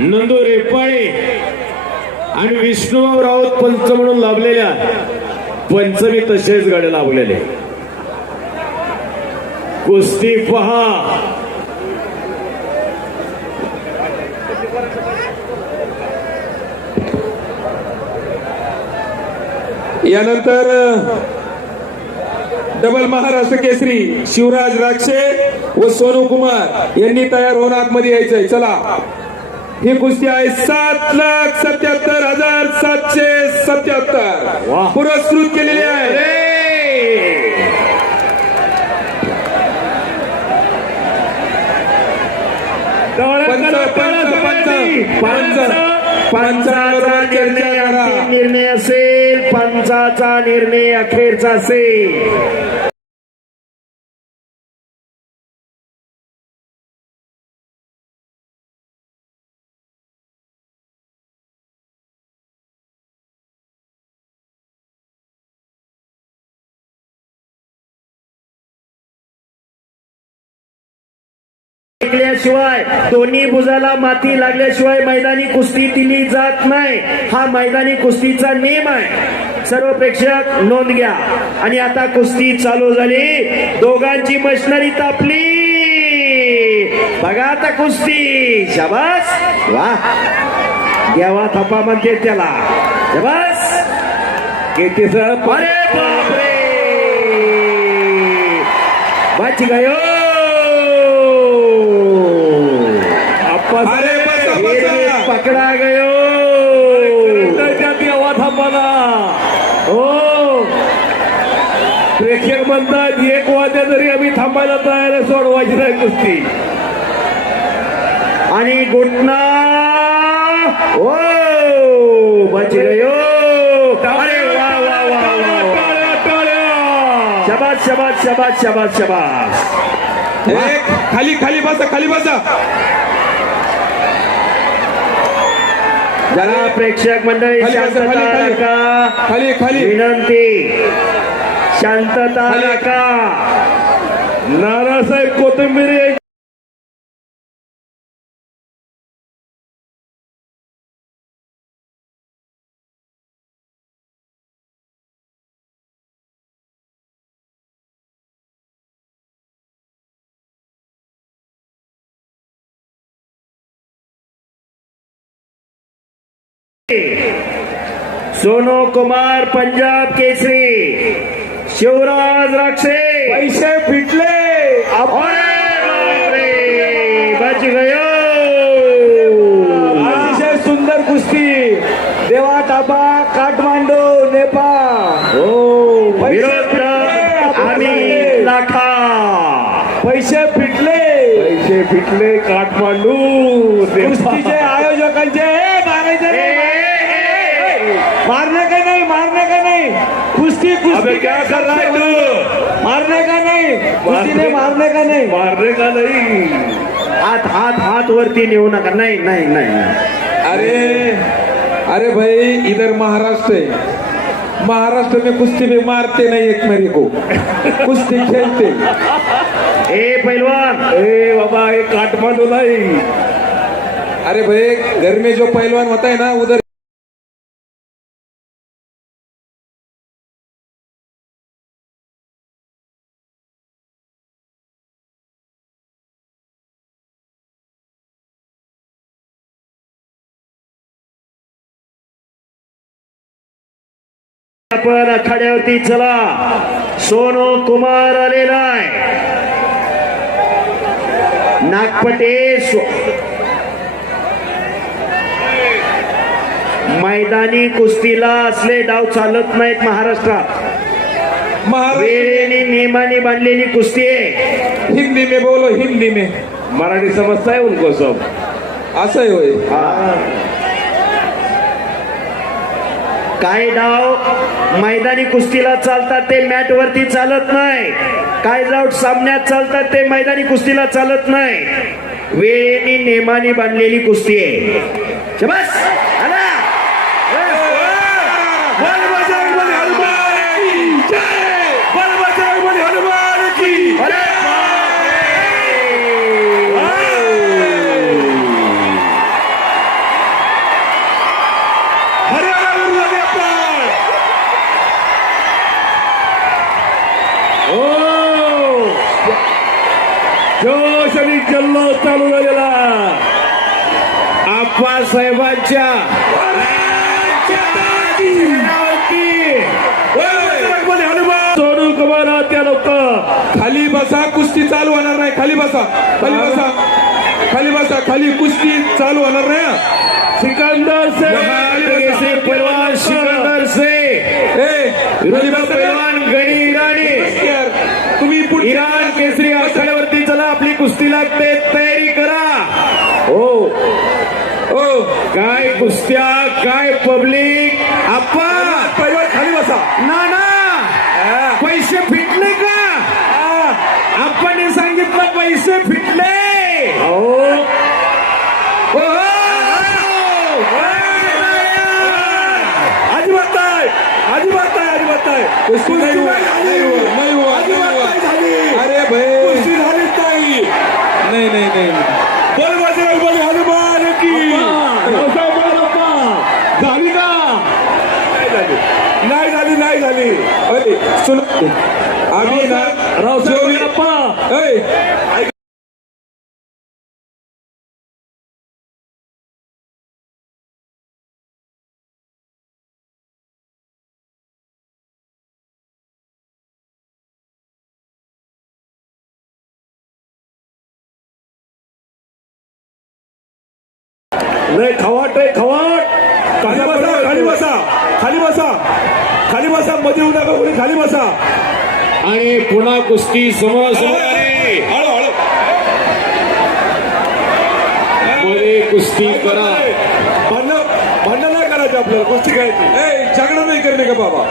नंदू रेपाळे आणि विष्णुभाऊ राऊत पंच म्हणून लाभलेल्या पंचमी तसेच गाड्या लाभलेले. कुस्ती पहा. यानंतर डबल महाराष्ट्र केसरी शिवराज राक्षे व सोनू कुमार यांनी तयार होऊन आतमध्ये यायचंय. चला, ही कुस्ती आहे 7,77,777 पुरस्कृत केलेली आहे. पंचाचा निर्णय असेल, पंचाचा निर्णय अखेरचा असेल. शिवाय दोन्ही भुजाला माती लागल्याशिवाय मैदानी कुस्ती दिली जात नाही. हा मैदानी कुस्तीचा नियम आहे. सर्व प्रेक्षक नोंद घ्या. आणि आता कुस्ती चालू झाली. दोघांची मशनरी तापली. बघा आता कुस्ती. शाबास. वा, देवा थप्पा म्हणते त्याला. शाबास. किती सर. अरे बापरे, बच गयो. पकडा गयो. हो, प्रेक्षक म्हणतात 1 वाजता तरी आम्ही थांबायला तयार आहे, सोडवायची नाही कुस्ती. आणि घुटना. हो, बच गयो. अरे वा वा वा वा. शबास शबास शबास शबास शबास. खाली खाली बसा, खाली बसा. जरा प्रेक्षक मंडळी शांतता राखा. खाली खाली विनंती, शांतता राखा. नानासाहेब कोथिंबीर सोनू कुमार पंजाब केसरी, शिवराज राक्षे. पैसे फिटले. बच गयो. अतिशय सुंदर कुस्ती. देवा ताबा, काठमांडू, नेपाळ. हो, विरोध आम्ही लाखा. पैसे फिटले. पैसे फिटले. काठमांडू. कुस्तीचे आयोजकांचे मारने का नहीं, मारने का नहीं. कुश्ती कुश्ती क्या कर रहा है तू? मारने का नहीं. कुश्ती ने मारने का नहीं. मारने का नहीं. हात हात हात वरती नेऊ नका. नहीं नहीं नहीं. अरे अरे भाई, इधर महाराष्ट्र है. महाराष्ट्र में कुश्ती में मारते नहीं एक मेरे को, कुश्ती खेलते. ए पहलवान, ए बाबा, ये काठमांडू नहीं. अरे भाई, घर में जो पहलवान होता है ना, उधर आपण आखाड्यावरती चला. सोनू कुमार आलेला आहे. नागपटे. मैदानी कुस्तीला असले डाव चालत नाहीत महाराष्ट्रात. वेळेने नियमाने बांधलेली कुस्ती आहे. हिंदी में बोलो, हिंदी में. मराठी समजताय उनको सब. असं होय. काही डाव मैदानी कुस्तीला चालतात ते मॅट वरती चालत नाही. काही डाव सामन्यात चालतात ते मैदानी कुस्तीला चालत नाही. वेळेने नेमाने बांधलेली कुस्ती आहे. शाबास. चालू झालेला. आप्पासाहेबांच्या सोनू कुमार त्या लोक खाली बसा, कुस्ती चालू होणार नाही. खाली बसा, खाली बसा, खाली बसा, खाली कुस्ती चालू होणार नाही. सिकंदर से केसरी पैलवान सिकंदर से विरोधी पैलवान गणी इराणी. तुम्ही पुढे इराण केसरी आखाड्यावरती चला, आपली कुस्ती लागते, तयारी करा. हो हो काय कुस्त्या, काय पब्लिक. आप्पा पैलवान खाली बसा. नाना पैसे फिटले का? आपण सांगितलं पैसे फिटले. अजिबात नाही, अजिबात नाही, अजिबात नाही. कुस्ती नाही हुआ, नाही हुआ, नाही हुआ, अजिबात नाही नाही झाली. हुआ. अरे भाई कुस्ती झालीच नाही. नाही नाही नाही बोल बजरंग बली हनुमान की. रावसाहेब बाळप्पा, झाली का? नाही झाली, नाही झाली. अरे सुन आम्ही ना रावसाहेब जोरी- बाळप्पा, ऐ, लय खवाट आहे, खवाट. खाली बसा, खाली बसा, खाली बसा, खाली बसा. मध्ये येऊ नका कोणी, खाली बसा. आणि पुन्हा कुस्ती समोरासमोर आली. हळू हळू मध्ये कुस्ती करा. भांडण नाही करायचं आपल्याला, कुस्ती खेळायची. ए झगड़ा नहीं करने का बाबा.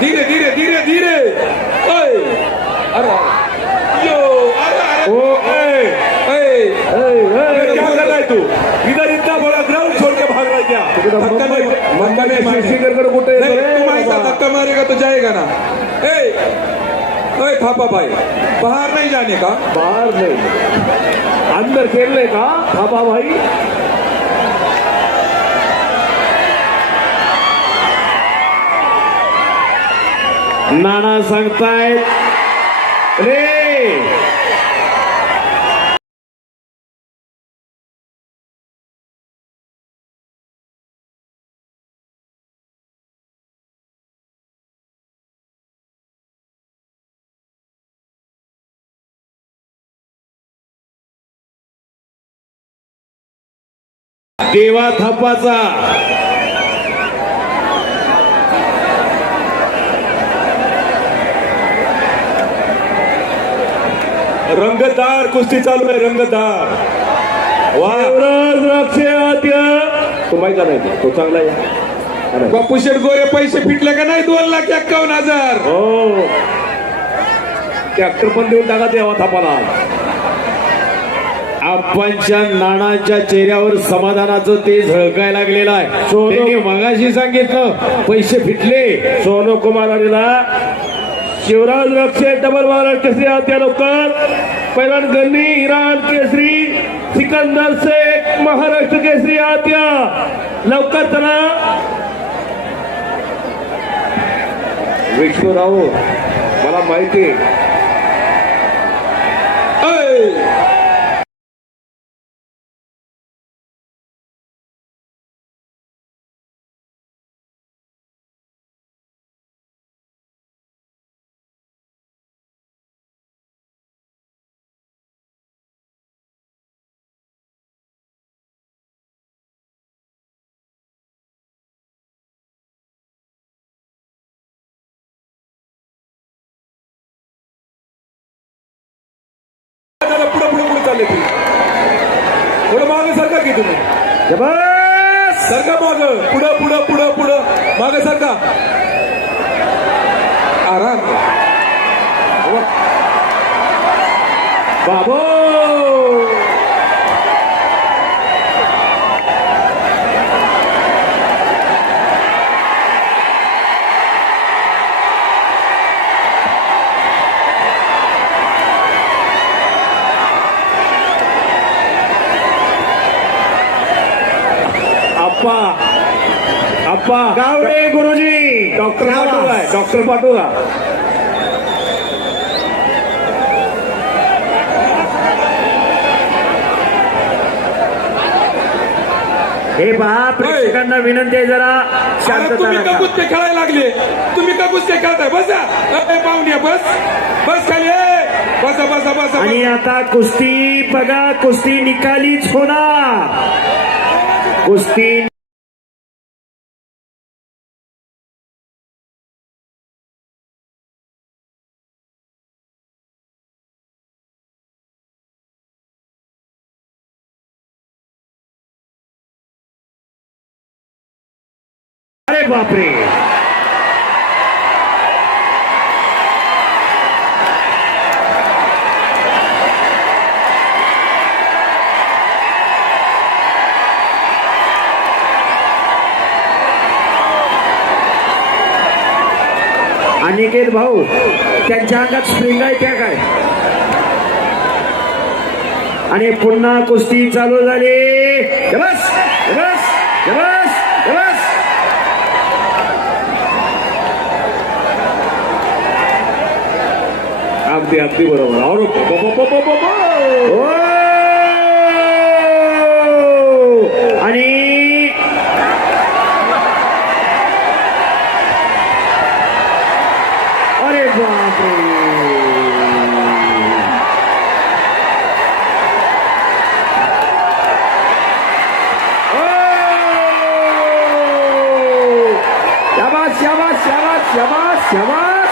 धीरे धीरे धीरे धीरे. ओए अरे यो अरे ओ ए ए क्या कर रहा है तू? इधर इतना बड़ा ग्राउंड छोड़ के भाग रहा है क्या? धक्का नहीं, धक्का नहीं मारने. कुठे नहीं, तुम ऐसा धक्का मारेगा तो जाएगा ना. ए ओए थापा भाई, बाहर नहीं जाने का. बाहर नहीं, अंदर खेलने का. थापा भाई, नाना सांगतायत रे. देवा थापाचा रंगतदार कुस्ती चालू आहे, रंगतदार. वा युवराज रक्षात्य. तो माहिती नाही, तो चांगला आहे. बापू शेठ गोरे पैसे फिटले का नाही? 2,51,000. हो, ट्रॅक्टर पण देऊन टाका देवा थापाला. आप्पांच्या नानाच्या चेहऱ्यावर समाधानाचं ते झळकायला लागलेलं आहे. त्यांनी मगाशी सांगितलं पैसे फिटले. सोनू कुमार आलेला. शिवराज रक्षे डबल बार केसरी आत्या लवकर. पैलवान गन्नी इराण केसरी सिकंदर शेख महाराष्ट्र केसरी आत्या लवकर चला. विष्णूराव मला माहिती आहे. पुढे पुढे पुढे चालले ती. थोडं मागे सरका की तुम्ही. सरका माग, पुढं पुढं पुढं पुढं मागे सरका. आराम बाबो. आप्पा गावडे गुरुजी. डॉक्टर पाठवला, डॉक्टर पाठवला. हे पहा प्रेक्षकांना विनंती आहे जरा अरे शांतता तुम्ही का राखा. कुस्ते खेळायला लागले? तुम्ही का कुस्ते खेळताय? बसा पाहुण्या बस बस खाली बसा बसा बसा आणि आता कुस्ती बघा, कुस्ती निकालीच होणार. कुस्ती अरे बापरे. अनिकेत भाऊ, त्यांच्या अंगात स्प्रिंग आहे त्या काय? आणि पुन्हा कुस्ती चालू झाली. बस बस बस बस. अगदी अगदी बरोबर. और ओ! आणि अरे बापरे. ओ! शाबास शाबास शाबास शाबास शाबास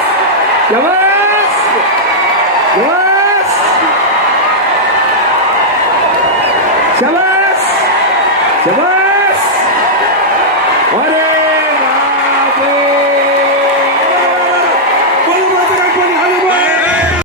शाबास.